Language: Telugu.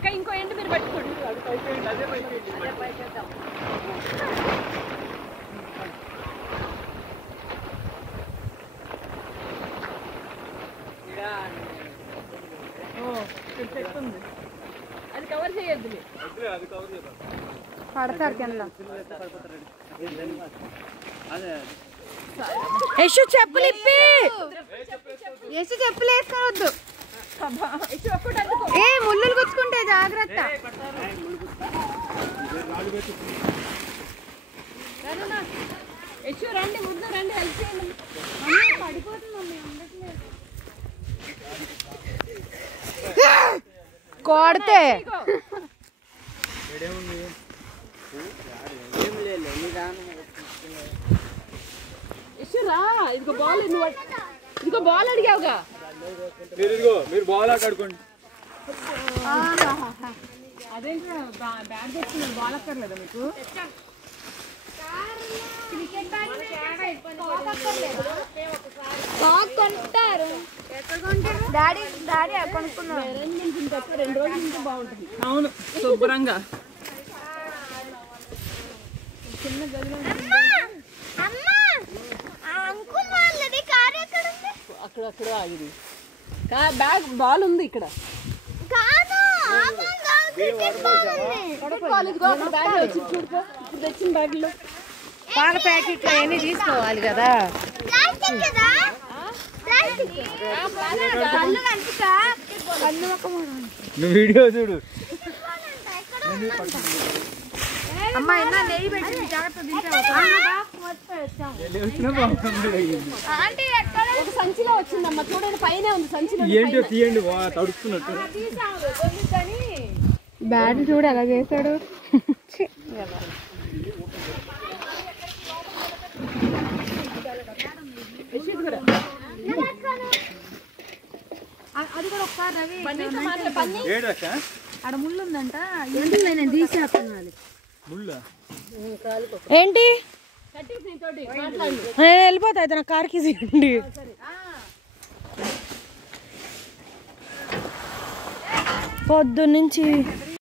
అక్క ఇంకో ఎండు మీరు పట్టుకోండి. అది కవర్ చేయొద్దు, పడతారు కింద. యశు చెప్పులు ఇప్పి, యశు చెప్పులు వేసుకోవద్దు, ఏ ముళ్ళులు గుచ్చుకుంటే జాగ్రత్త. యశు రండి, ముందు రండి, హెల్ప్ చేయండి. పడిపోతుంది కొడితే రా. ఇదిగో బాల్, ఇదిగో బాల్ అడిగావుగా, మీరు బాల్ ఆట ఆడుకోండి. అదేంటి బ్యాట్ తెచ్చుకున్నారు, బాల్ అక్కర్లేదా మీకు? డాడీ డాడీ కొనుక్కున్నాడు. 2 రోజులు ఉంటే బాగుంటుంది. అవును, శుభ్రంగా చిన్న గదిలో అక్కడ ఆగింది. బ్యాగ్ బాల్ ఉంది ఇక్కడ. తెచ్చిన బ్యాగ్లో పాల ప్యాకెట్లు అవన్నీ తీసుకోవాలి కదా. నువ్వు వీడియో చూడు. అమ్మా ఎన్నా నెయ్యి పెట్టింది, జాగ్రత్త ఒక సంచిలో వచ్చిందమ్మా, చూడండి పైన ఉంది సంచిలో. ఏంటో తీయండి, తడుస్తున్నట్టు. బ్యాట్ చూడు ఎలా చేశాడు. అది కూడా ఒకసారి రవి ఆడ ముళ్ళు ఉందంట, నేను తీసేస్తాను. ఏంటి నేను వెళ్ళిపోతా అయితే, నా కార్కి తీయండి. పొద్దున్నుంచి